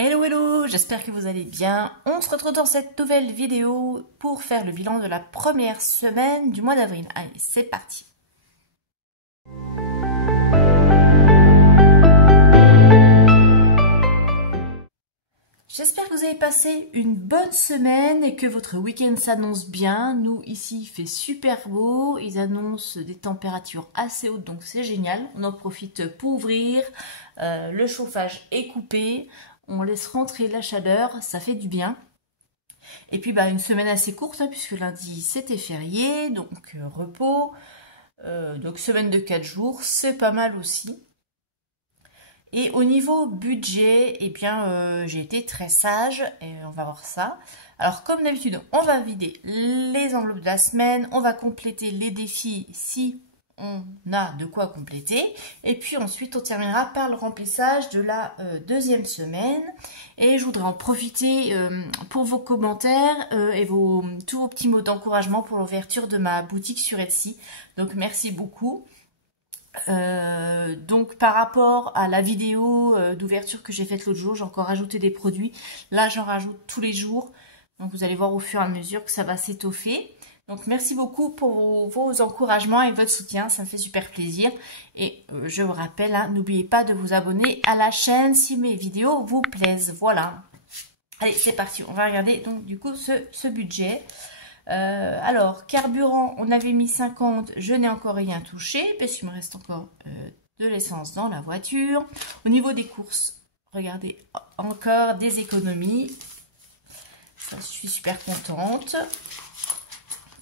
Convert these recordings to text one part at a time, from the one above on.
Hello hello, j'espère que vous allez bien. On se retrouve dans cette nouvelle vidéo pour faire le bilan de la première semaine du mois d'avril. Allez, c'est parti. J'espère que vous avez passé une bonne semaine et que votre week-end s'annonce bien. Nous, ici, il fait super beau. Ils annoncent des températures assez hautes, donc c'est génial. On en profite pour ouvrir. Le chauffage est coupé. On laisse rentrer la chaleur, ça fait du bien. Et puis, une semaine assez courte, hein, puisque lundi, c'était férié, donc repos. Donc, semaine de 4 jours, c'est pas mal aussi. Et au niveau budget, eh bien, j'ai été très sage et on va voir ça. Alors, comme d'habitude, on va vider les enveloppes de la semaine, on va compléter les défis si on a de quoi compléter. Et puis ensuite, on terminera par le remplissage de la deuxième semaine. Et je voudrais en profiter pour vos commentaires et tous vos petits mots d'encouragement pour l'ouverture de ma boutique sur Etsy. Donc, merci beaucoup. Donc par rapport à la vidéo d'ouverture que j'ai faite l'autre jour, j'ai encore rajouté des produits. Là, j'en rajoute tous les jours. Donc vous allez voir au fur et à mesure que ça va s'étoffer. Donc merci beaucoup pour vos encouragements et votre soutien, ça me fait super plaisir. Et je vous rappelle, hein, n'oubliez pas de vous abonner à la chaîne si mes vidéos vous plaisent. Voilà. Allez, c'est parti. On va regarder donc du coup ce budget. Alors, carburant, on avait mis 50, je n'ai encore rien touché parce qu'il me reste encore de l'essence dans la voiture. Au niveau des courses, regardez, encore des économies. Ça, je suis super contente.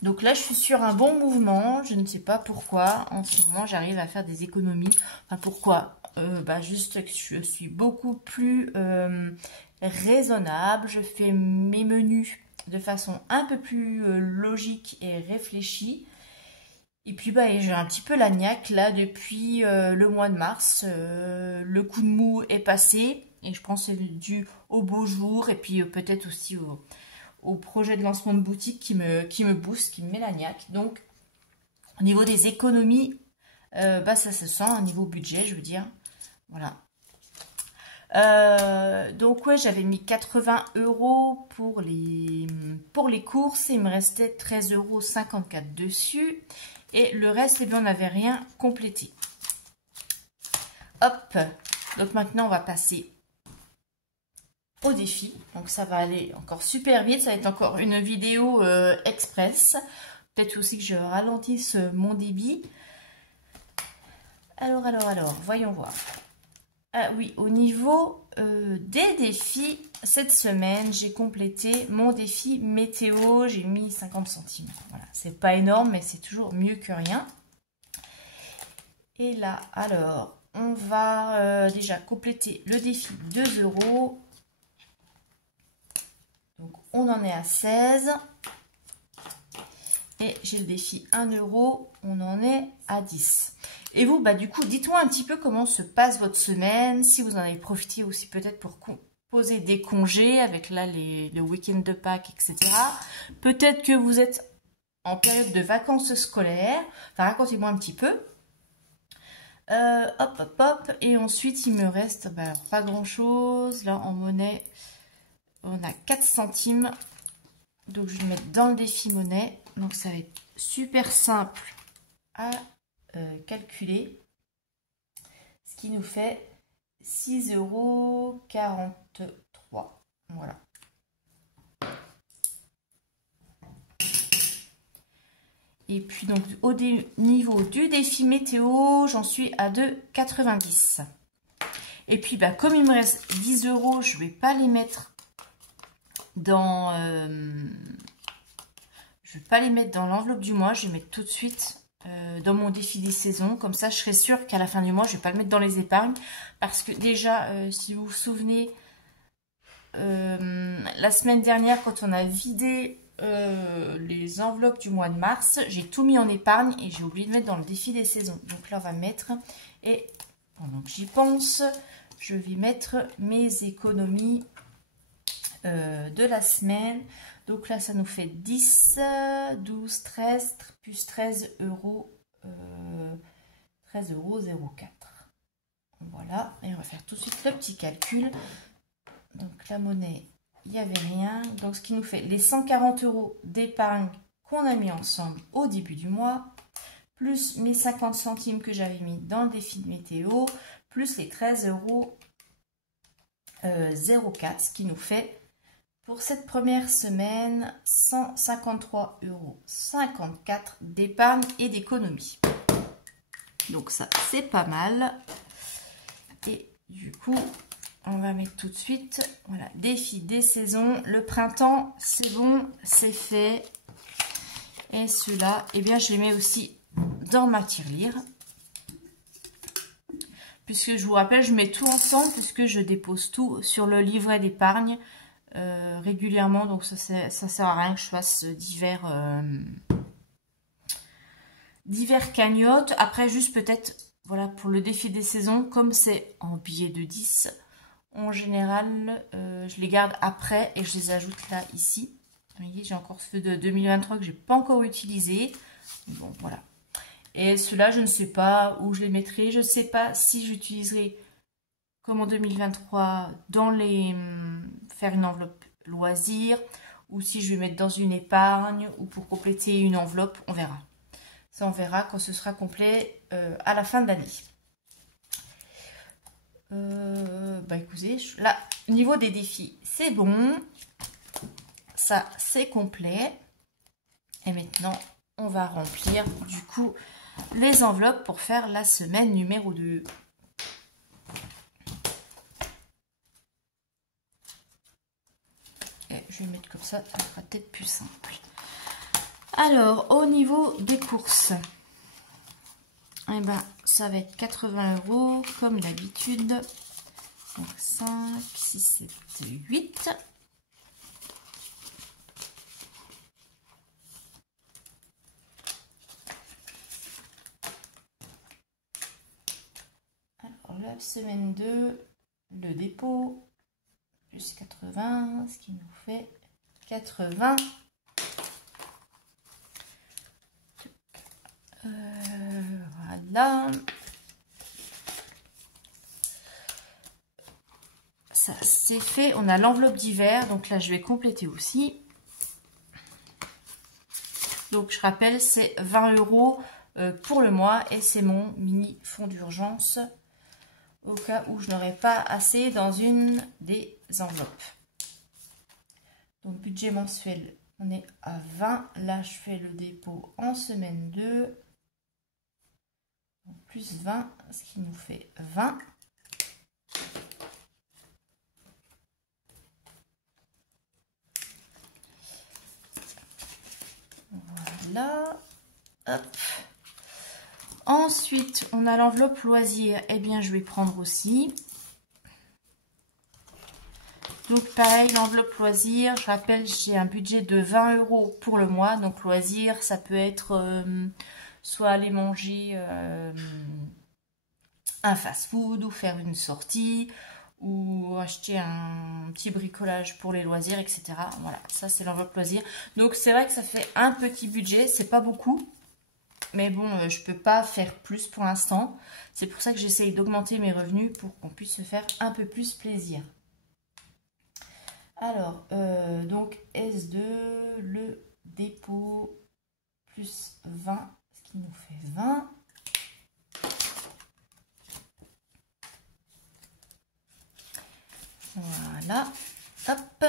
Donc là, je suis sur un bon mouvement. Je ne sais pas pourquoi. En ce moment, j'arrive à faire des économies. Enfin, pourquoi juste que je suis beaucoup plus raisonnable. Je fais mes menus de façon un peu plus logique et réfléchie. Et puis j'ai un petit peu la niaque là depuis le mois de mars. Le coup de mou est passé et je pense que c'est dû au beau jour et puis peut-être aussi au projet de lancement de boutique qui me booste, qui me met la niaque. Donc au niveau des économies, ça se sent au niveau budget, je veux dire. Voilà. Donc ouais, j'avais mis 80 € pour les courses. Il me restait 13,54 € dessus. Et le reste, on n'avait rien complété. Hop. Donc maintenant, on va passer au défi. Donc ça va aller encore super vite. Ça va être encore une vidéo express. Peut-être aussi que je ralentisse mon débit. Alors, voyons voir. Ah oui, au niveau des défis, cette semaine, j'ai complété mon défi météo. J'ai mis 50 centimes. Voilà, c'est pas énorme, mais c'est toujours mieux que rien. Et là, alors, on va déjà compléter le défi 2 €. Donc, on en est à 16. Et j'ai le défi 1 €. On en est à 10. Et vous, du coup, dites-moi un petit peu comment se passe votre semaine, si vous en avez profité aussi peut-être pour poser des congés avec là le week-end de Pâques, etc. Peut-être que vous êtes en période de vacances scolaires. Enfin, racontez-moi un petit peu. Hop. Et ensuite, il me reste pas grand-chose. Là, en monnaie, on a 4 centimes. Donc, je vais le mettre dans le défi monnaie. Donc, ça va être super simple à calculer, ce qui nous fait 6,43 €. Voilà. Et puis donc au niveau du défi météo, j'en suis à 2,90 €. Et puis comme il me reste 10 €, je vais pas les mettre dans l'enveloppe du mois. Je vais mettre tout de suite dans mon défi des saisons. Comme ça, je serai sûre qu'à la fin du mois, je ne vais pas le mettre dans les épargnes. Parce que déjà, si vous vous souvenez, la semaine dernière, quand on a vidé les enveloppes du mois de mars, j'ai tout mis en épargne et j'ai oublié de mettre dans le défi des saisons. Donc là, on va mettre, et pendant que j'y pense, je vais mettre mes économies de la semaine. Donc là, ça nous fait 10, 12, 13, plus 13 €, 13,04 €. Voilà, et on va faire tout de suite le petit calcul. Donc la monnaie, il n'y avait rien. Donc ce qui nous fait les 140 € d'épargne qu'on a mis ensemble au début du mois, plus mes 50 centimes que j'avais mis dans le défi de météo, plus les 13,04 €, ce qui nous fait pour cette première semaine 153,54 € d'épargne et d'économie. Donc ça, c'est pas mal. Et du coup, on va mettre tout de suite, voilà, défi des saisons. Le printemps, c'est bon, c'est fait. Et ceux-là, eh bien, je les mets aussi dans ma tirelire. Puisque je vous rappelle, je mets tout ensemble, puisque je dépose tout sur le livret d'épargne régulièrement. Donc, ça sert à rien que je fasse divers cagnottes. Après, juste peut-être, voilà, pour le défi des saisons, comme c'est en billets de 10, en général, je les garde après et je les ajoute là, ici. Vous voyez, j'ai encore ceux de 2023 que j'ai pas encore utilisé. Bon, voilà. Et ceux-là, je ne sais pas où je les mettrai. Je ne sais pas si j'utiliserai, comme en 2023, faire une enveloppe loisir, ou si je vais mettre dans une épargne, ou pour compléter une enveloppe, on verra. Ça, on verra quand ce sera complet à la fin de l'année. Bah écoutez, là, au niveau des défis, c'est bon. Ça, c'est complet. Et maintenant, on va remplir, du coup, les enveloppes pour faire la semaine numéro 2. Et je vais mettre comme ça sera peut-être plus simple. Alors, au niveau des courses, eh ben, ça va être 80 € comme d'habitude. Donc 5, 6, 7, 8. Alors, la semaine 2, le dépôt, plus 80, ce qui nous fait 80. Voilà. Ça, c'est fait. On a l'enveloppe d'hiver. Donc là, je vais compléter aussi. Donc, je rappelle, c'est 20 € pour le mois. Et c'est mon mini fonds d'urgence. Au cas où je n'aurais pas assez dans une des enveloppes. Donc, budget mensuel, on est à 20. Là, je fais le dépôt en semaine 2. Donc, plus 20, ce qui nous fait 20. Voilà. Hop. Ensuite, on a l'enveloppe loisir. Eh bien, je vais prendre aussi. Donc, pareil, l'enveloppe loisir. Je rappelle, j'ai un budget de 20 € pour le mois. Donc, loisir, ça peut être soit aller manger un fast-food ou faire une sortie ou acheter un petit bricolage pour les loisirs, etc. Voilà, ça, c'est l'enveloppe loisir. Donc, c'est vrai que ça fait un petit budget. C'est pas beaucoup. Mais bon, je peux pas faire plus pour l'instant. C'est pour ça que j'essaye d'augmenter mes revenus pour qu'on puisse se faire un peu plus plaisir. Alors, donc S2, le dépôt, plus 20, ce qui nous fait 20. Voilà, hop.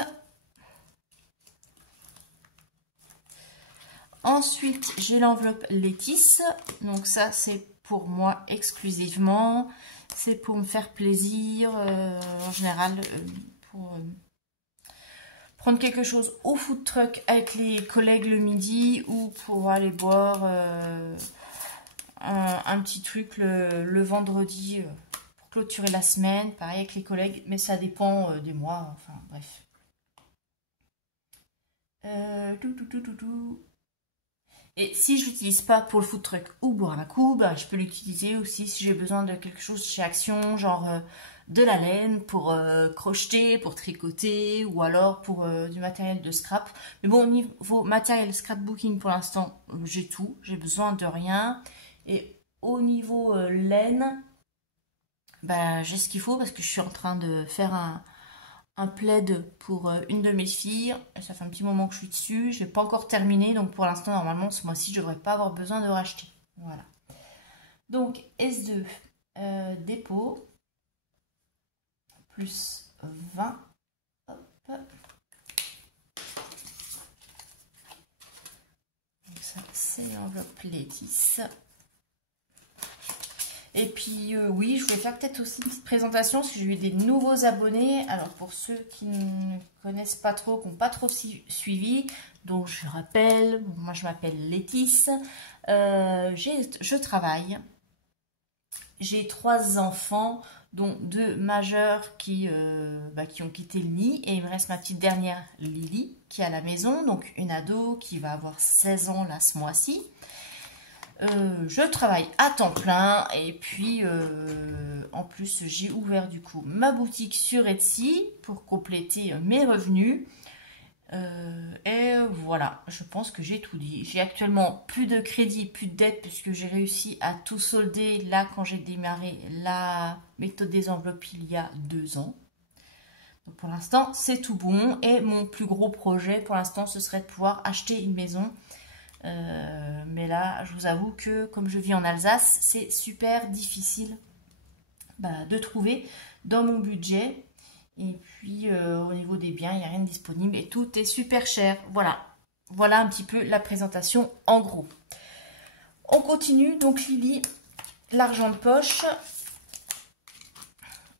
Ensuite, j'ai l'enveloppe Létis. Donc ça, c'est pour moi exclusivement. C'est pour me faire plaisir. En général, pour prendre quelque chose au food truck avec les collègues le midi. Ou pour aller boire un petit truc le vendredi pour clôturer la semaine. Pareil avec les collègues. Mais ça dépend des mois. Enfin, bref. Et si je l'utilise pas pour le food truck ou boire un coup, bah, je peux l'utiliser aussi si j'ai besoin de quelque chose chez Action, genre de la laine pour crocheter, pour tricoter, ou alors pour du matériel de scrap. Mais bon, au niveau matériel scrapbooking, pour l'instant, j'ai tout. J'ai besoin de rien. Et au niveau laine, bah, j'ai ce qu'il faut parce que je suis en train de faire un plaid pour une de mes filles. Ça fait un petit moment que je suis dessus. Je n'ai pas encore terminé. Donc pour l'instant, normalement, ce mois-ci, je ne devrais pas avoir besoin de racheter. Voilà. Donc S2, dépôt, plus 20. Hop. Donc ça, c'est l'enveloppe Létis. Et puis oui, je voulais faire peut-être aussi une petite présentation si j'ai eu des nouveaux abonnés. Alors pour ceux qui ne connaissent pas trop, qui n'ont pas trop suivi, donc je rappelle, moi je m'appelle Létis, je travaille, j'ai 3 enfants, dont 2 majeurs qui ont quitté le nid, et il me reste ma petite dernière Lily qui est à la maison, donc une ado qui va avoir 16 ans là ce mois-ci. Je travaille à temps plein et puis en plus j'ai ouvert du coup ma boutique sur Etsy pour compléter mes revenus et voilà, je pense que j'ai tout dit. J'ai actuellement plus de crédit, plus de dette puisque j'ai réussi à tout solder là quand j'ai démarré la méthode des enveloppes il y a 2 ans. Donc pour l'instant c'est tout bon et mon plus gros projet pour l'instant ce serait de pouvoir acheter une maison. Mais là, je vous avoue que comme je vis en Alsace, c'est super difficile de trouver dans mon budget. Et puis au niveau des biens, il n'y a rien de disponible et tout est super cher. Voilà, voilà un petit peu la présentation en gros. On continue, donc Lily, l'argent de poche.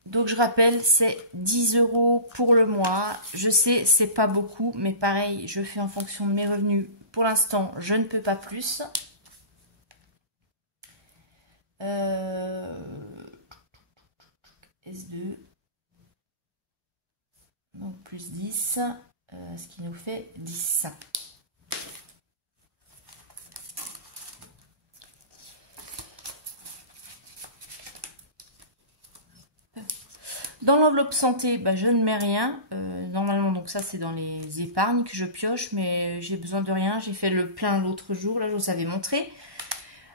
Donc je rappelle, c'est 10 € pour le mois. Je sais, c'est pas beaucoup, mais pareil, je fais en fonction de mes revenus. Pour l'instant, je ne peux pas plus. S2. Donc plus 10, ce qui nous fait 10. Dans l'enveloppe santé, je ne mets rien. Normalement, donc ça, c'est dans les épargnes que je pioche, mais j'ai besoin de rien. J'ai fait le plein l'autre jour, là, je vous avais montré.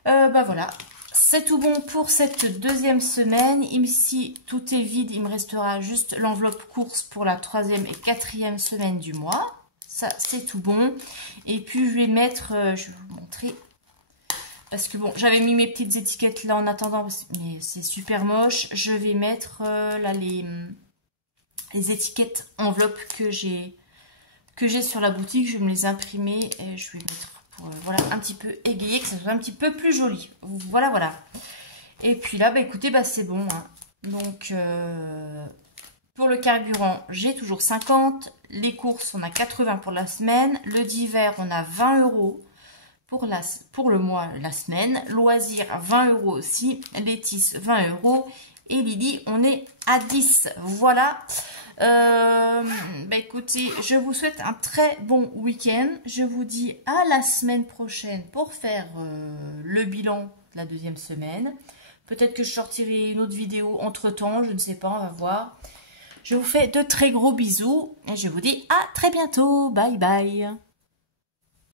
Voilà, c'est tout bon pour cette 2e semaine. Ici, tout est vide. Il me restera juste l'enveloppe course pour la 3e et 4e semaine du mois. Ça, c'est tout bon. Et puis, je vais mettre, je vais vous montrer... Parce que bon, j'avais mis mes petites étiquettes là en attendant, mais c'est super moche. Je vais mettre là les étiquettes enveloppes que j'ai sur la boutique. Je vais me les imprimer et je vais mettre pour voilà, un petit peu égayer, que ça soit un petit peu plus joli. Voilà, voilà. Et puis là, écoutez, c'est bon. Hein. Donc, pour le carburant, j'ai toujours 50. Les courses, on a 80 pour la semaine. Le d'hiver, on a 20 €. Pour le mois, la semaine. Loisirs, 20 € aussi. Létis, 20 €. Et Lily, on est à 10. Voilà. Écoutez, je vous souhaite un très bon week-end. Je vous dis à la semaine prochaine pour faire le bilan de la 2e semaine. Peut-être que je sortirai une autre vidéo entre-temps. Je ne sais pas, on va voir. Je vous fais de très gros bisous. Et je vous dis à très bientôt. Bye bye.